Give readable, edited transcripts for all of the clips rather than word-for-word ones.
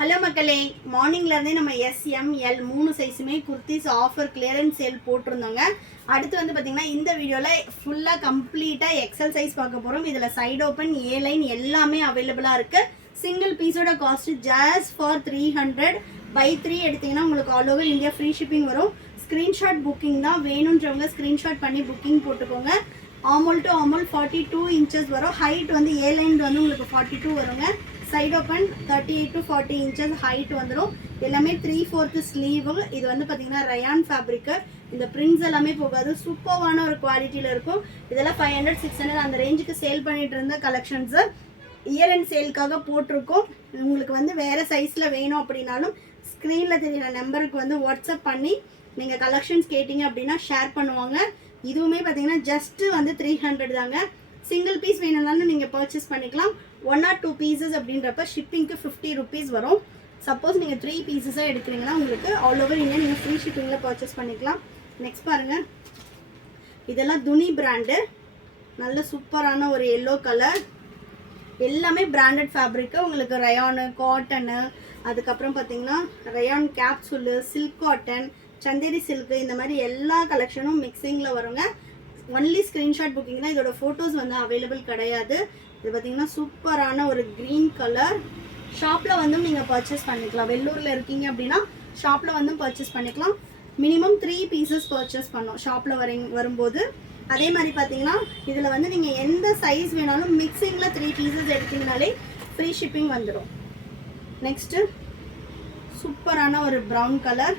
Hello மக்களே, மார்னிங்லேருந்தே நம்ம எஸ்எம்எல் 3 சைஸுமே குர்த்திஸ் ஆஃபர் கிளியரன்ஸ் சேல் போட்டிருந்தோங்க. அடுத்து வந்து பார்த்திங்கன்னா இந்த வீடியோவில் ஃபுல்லாக கம்ப்ளீட்டாக எக்ஸல் சைஸ் பார்க்க போகிறோம். இதில் சைடு ஓப்பன் ஏ லைன் எல்லாமே அவைலபிளாக இருக்குது. சிங்கிள் பீஸோட காஸ்ட் ஜஸ்ட் ஃபார் 300. பை 3 எடுத்திங்கன்னா உங்களுக்கு all over India free shipping வரும். ஸ்க்ரீன்ஷாட் புக்கிங் தான், வேணுன்றவங்க ஸ்க்ரீன்ஷாட் பண்ணி புக்கிங் போட்டுக்கோங்க. ஆமோல் டு ஆமோல் 42 இன்ச்சஸ் வரும். ஹைட் வந்து ஏ லைன் வந்து உங்களுக்கு 42 வருங்க. Side open 38 to 40 inches height வந்துடும். எல்லாமே 3/4 ஸ்லீவ். இது வந்து பார்த்தீங்கன்னா ரயான் ஃபேப்ரிக்கு. இந்த பிரிண்ட்ஸ் எல்லாமே போகாது, சூப்பர்வான ஒரு குவாலிட்டியில் இருக்கும். இதெல்லாம் 500 600 அந்த ரேஞ்சுக்கு சேல் பண்ணிட்டு இருந்த கலெக்ஷன்ஸு இயர் அண்ட் சேலுக்காக போட்டிருக்கோம். உங்களுக்கு வந்து வேறு சைஸில் வேணும் அப்படின்னாலும் ஸ்க்ரீனில் தெரியுற நம்பருக்கு வந்து வாட்ஸ்அப் பண்ணி நீங்கள் கலெக்ஷன்ஸ் கேட்டிங்க அப்படின்னா ஷேர் பண்ணுவாங்க. இதுவுமே பார்த்தீங்கன்னா ஜஸ்ட்டு வந்து 300 தாங்க. சிங்கிள் பீஸ் வேணும்னாலும் நீங்கள் பர்ச்சேஸ் பண்ணிக்கலாம். 1 or 2 பீசஸ் அப்படின்றப்ப ஷிப்பிங்க்கு 50 rupees வரும். சப்போஸ் நீங்கள் 3 பீசஸாக எடுக்கிறீங்கன்னா உங்களுக்கு ஆல் ஓவர் இந்தியா நீங்கள் ஃப்ரீ ஷிப்பிங்கில் பர்ச்சேஸ் பண்ணிக்கலாம். நெக்ஸ்ட் பாருங்கள், இதெல்லாம் துணி பிராண்டு. நல்ல சூப்பரான ஒரு எல்லோ கலர். எல்லாமே பிராண்டட் ஃபேப்ரிக்கு. உங்களுக்கு ரயானு, காட்டனு, அதுக்கப்புறம் பார்த்தீங்கன்னா rayon capsule, silk cotton, Chanderi silk, இந்த மாதிரி எல்லா கலெக்ஷனும் மிக்சிங்கில் வருங்க. ஒன்லி ஸ்க்ரீன்ஷாட் புக்கிங் தான். இதோட ஃபோட்டோஸ் வந்து அவைலபிள் கிடையாது. இது பார்த்தீங்கன்னா சூப்பரான ஒரு க்ரீன் கலர். ஷாப்பில் வந்து நீங்கள் பர்ச்சேஸ் பண்ணிக்கலாம். வெள்ளூரில் இருக்கீங்க அப்படின்னா ஷாப்பில் வந்து பர்ச்சேஸ் பண்ணிக்கலாம். மினிமம் 3 பீசஸ் பர்ச்சேஸ் பண்ணோம் ஷாப்பில் வரும்போது. அதே மாதிரி பார்த்தீங்கன்னா இதில் வந்து நீங்கள் எந்த சைஸ் வேணாலும் மிக்சிங்கில் 3 பீசஸ் எடுத்தீங்கனாலே ஃப்ரீ ஷிப்பிங் வந்துடும். நெக்ஸ்ட்டு சூப்பரான ஒரு ப்ரௌன் கலர்.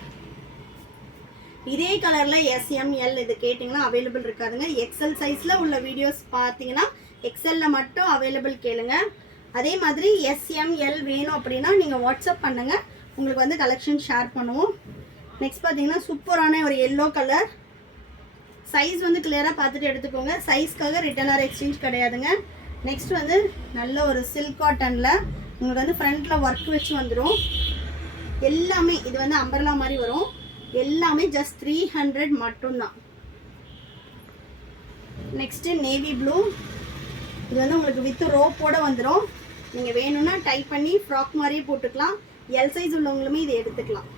இதே கலரில் எஸ்எம்எல் இது கேட்டிங்கன்னா அவைலபிள் இருக்காதுங்க. எக்ஸல் சைஸில் உள்ள வீடியோஸ் பார்த்தீங்கன்னா எக்ஸலில் மட்டும் அவைலபிள் கேளுங்க. அதே மாதிரி எஸ்எம்எல் வேணும் அப்படின்னா நீங்கள் வாட்ஸ்அப் பண்ணுங்கள், உங்களுக்கு வந்து கலெக்ஷன் ஷேர் பண்ணுவோம். நெக்ஸ்ட் பார்த்தீங்கன்னா சூப்பரான ஒரு எல்லோ கலர். சைஸ் வந்து கிளியராக பார்த்துட்டு எடுத்துக்கோங்க. சைஸ்க்காக ரிட்டர்ன் ஆர் எக்ஸ்சேஞ்ச் கிடையாதுங்க. நெக்ஸ்ட் வந்து நல்ல ஒரு சில்க் காட்டனில் உங்களுக்கு வந்து ஃப்ரண்ட்டில் ஒர்க் வச்சு வந்துடும். எல்லாமே இது வந்து அம்பர்லா மாதிரி வரும். எல்லாமே ஜஸ்ட் 300 மட்டும்தான். Next navy blue. இது வந்து உங்களுக்கு வித் ரோப்போட வந்துடும். நீங்கள் வேணும்னா டைப் பண்ணி ஃப்ராக் மாதிரியே போட்டுக்கலாம். எல் சைஸ் உள்ளவங்களுமே இதை எடுத்துக்கலாம்.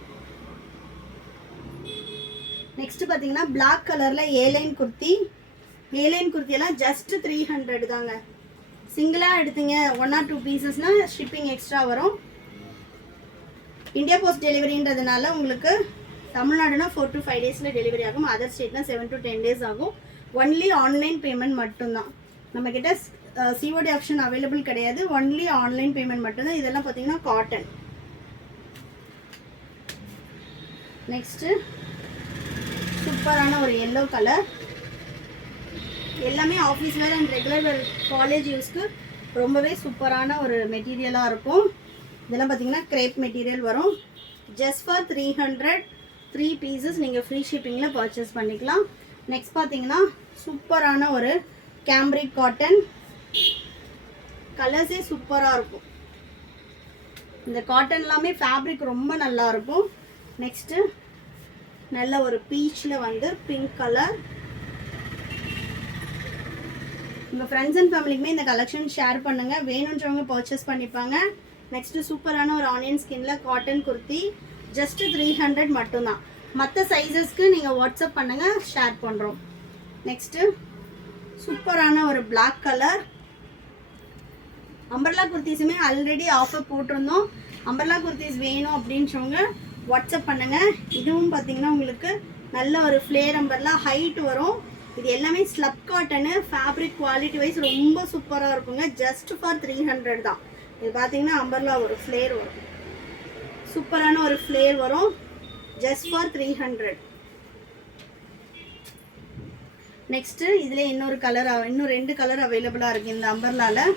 நெக்ஸ்ட் பார்த்தீங்கன்னா பிளாக் கலரில் ஏலைன் குர்த்தி. ஏலைன் குர்த்தியெல்லாம் ஜஸ்ட் 300 தாங்க. சிங்கிளாக எடுத்தீங்க 1 or 2 பீசஸ்னால் ஷிப்பிங் எக்ஸ்ட்ரா வரும். இந்தியா போஸ்ட் டெலிவரின்றதுனால உங்களுக்கு தமிழ்நாடுனா 4 to 5 டேஸில் டெலிவரி ஆகும். அதர் ஸ்டேட்னா 7 to 10 days ஆகும். ஒன்லி ஆன்லைன் பேமெண்ட் மட்டும்தான். நம்மக்கிட்ட சிஓடி ஆப்ஷன் அவைலபிள் கிடையாது. ஒன்லி ஆன்லைன் பேமெண்ட் மட்டும்தான். இதெல்லாம் பார்த்தீங்கன்னா காட்டன். நெக்ஸ்ட்டு சூப்பரான ஒரு எல்லோ கலர். எல்லாமே office wear and regular wear college யூஸ்க்கு ரொம்பவே சூப்பரான ஒரு மெட்டீரியலாக இருக்கும். இதெல்லாம் பார்த்தீங்கன்னா கிரேப் மெட்டீரியல் வரும். ஜஸ்ட் ஃபார் 300 3 பீசஸ் நீங்கள் ஃப்ரீ ஷிப்பிங்கில் பர்ச்சேஸ் பண்ணிக்கலாம். நெக்ஸ்ட் பார்த்தீங்கன்னா சூப்பரான ஒரு கேம்ரிக் காட்டன். கலர்ஸே சூப்பராக இருக்கும். இந்த காட்டன் எல்லாமே ஃபேப்ரிக் ரொம்ப நல்லா இருக்கும். நெக்ஸ்ட்டு நல்ல ஒரு பீச்சில் வந்து பிங்க் கலர். உங்கள் ஃப்ரெண்ட்ஸ் அண்ட் ஃபேமிலிக்குமே இந்த கலெக்ஷன் ஷேர் பண்ணுங்கள், வேணுன்றவங்க பர்ச்சேஸ் பண்ணிப்பாங்க. நெக்ஸ்ட்டு சூப்பரான ஒரு ஆனியன் ஸ்கின்ல காட்டன் குர்த்தி. ஜஸ்ட்டு 300 மட்டும்தான். மற்ற சைஸஸ்க்கு நீங்கள் வாட்ஸ்அப் பண்ணுங்கள், ஷேர் பண்ணுறோம். நெக்ஸ்ட்டு சூப்பரான ஒரு பிளாக் கலர். அம்பர்லா குர்த்திஸுமே ஆல்ரெடி ஆஃபர் போட்டிருந்தோம். அம்பர்லா குர்த்திஸ் வேணும் அப்படின்றவங்க வாட்ஸ்அப் பண்ணுங்கள். இதுவும் பார்த்தீங்கன்னா உங்களுக்கு நல்ல ஒரு ஃப்ளேர் அம்பர்லா ஹைட் வரும். இது எல்லாமே slub cotton. Fabric quality wise ரொம்ப சூப்பராக இருக்குங்க. ஜஸ்ட் ஃபார் 300 தான். இது பார்த்தீங்கன்னா அம்பர்லா ஒரு ஃப்ளேர் வரும். சூப்பரான ஒரு ஃப்ளேர் வரும். Just for 300. நெக்ஸ்ட்டு இதில் இன்னொரு கலர், இன்னும் 2 கலர் அவைலபிளாக இருக்குது இந்த அம்பர்லாவில்.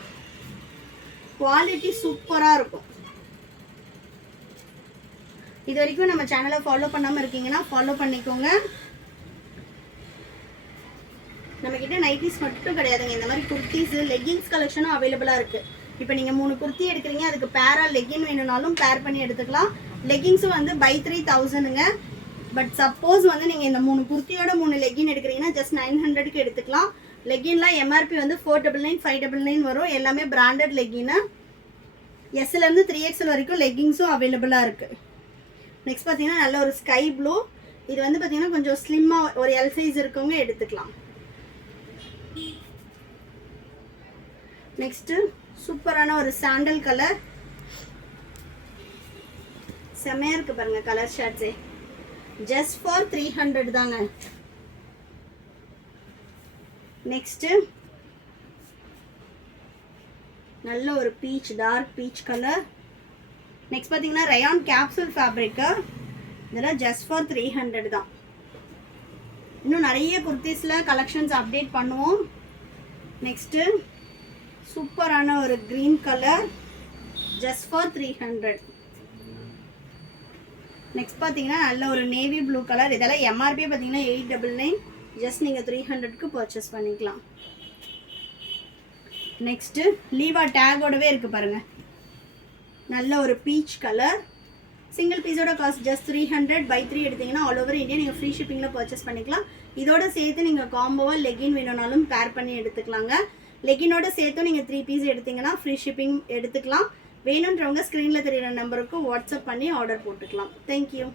குவாலிட்டி சூப்பராக இருக்கும். இது வரைக்கும் நம்ம சேனலை ஃபாலோ பண்ணாமல் இருக்கீங்கன்னா ஃபாலோ பண்ணிக்கோங்க. நம்மக்கிட்ட நைட்டிஸ் மட்டும் கிடையாதுங்க. இந்த மாதிரி குர்த்திஸு, லெகின்ஸ் கலெக்ஷனும் அவைலபிளாக இருக்குது. இப்போ நீங்கள் 3 குர்த்தி எடுக்கிறீங்க, அதுக்கு பேரா லெகின் வேணும்னாலும் பேர் பண்ணி எடுத்துக்கலாம். லெகின்ஸும் வந்து பை 3000ங்க. பட் சப்போஸ் வந்து நீங்கள் இந்த 3 குர்த்தியோட 3 லெகின் எடுக்கிறீங்கன்னா ஜஸ்ட் 900க்கு எடுத்துக்கலாம். லெகின்லாம் எம்ஆர்பி வந்து 499 599 வரும். எல்லாமே பிராண்டட் லெகின்னு. எஸ்லேருந்து 3XL வரைக்கும் லெகிங்ஸும் அவைலபிளாக இருக்குது. நெக்ஸ்ட் பார்த்தீங்கன்னா நல்ல ஒரு ஸ்கை ப்ளூ. இது வந்து பார்த்தீங்கன்னா கொஞ்சம் ஸ்லிம்மாக ஒரு எல் சைஸ் இருக்கவங்க எடுத்துக்கலாம். நெக்ஸ்ட்டு சூப்பரான ஒரு சாண்டல் கலர், செமையாக இருக்குது பாருங்கள் கலர் ஷர்ட்ஸே. ஜஸ்ட் ஃபார் 300 தாங்க. நெக்ஸ்ட்டு நல்ல ஒரு peach, dark peach colour. Next பார்த்தீங்கன்னா ரயான் கேப்சூல் ஃபேப்ரிக்கு. இதெல்லாம் ஜஸ்ட் ஃபார் 300 தான். இன்னும் நிறைய குர்த்திஸில் கலெக்ஷன்ஸ் அப்டேட் பண்ணுவோம். நெக்ஸ்ட்டு சூப்பரான ஒரு green colour, just for 300. Next பார்த்தீங்கன்னா நல்ல ஒரு நேவி ப்ளூ கலர். இதெல்லாம் எம்ஆர்பி பார்த்தீங்கன்னா 899. ஜஸ்ட் நீங்கள் 300க்கு பர்ச்சேஸ் பண்ணிக்கலாம். நெக்ஸ்ட்டு லீவா டேகோடவே இருக்குது பாருங்கள். நல்ல ஒரு பீச் கலர். சிங்கிள் பீஸோட காஸ்ட் ஜஸ்ட் 300. பை 3 எடுத்தீங்கன்னா ஆல் ஓவர் இந்தியா நீங்கள் ஃப்ரீ ஷிப்பிங்கில் பர்ச்சேஸ் பண்ணிக்கலாம். இதோட சேர்த்து நீங்கள் காம்போவாக லெகின் வேணும்னாலும் பேர் பண்ணி எடுத்துக்கலாங்க. லெகினோட சேர்த்து நீங்கள் 3 பீஸ் எடுத்தீங்கன்னா ஃப்ரீ ஷிப்பிங் எடுத்துக்கலாம். வேணுன்றவங்க ஸ்க்ரீனில் தெரியுற நம்பருக்கு வாட்ஸ்அப் பண்ணி ஆர்டர் போட்டுக்கலாம். தேங்க்யூ.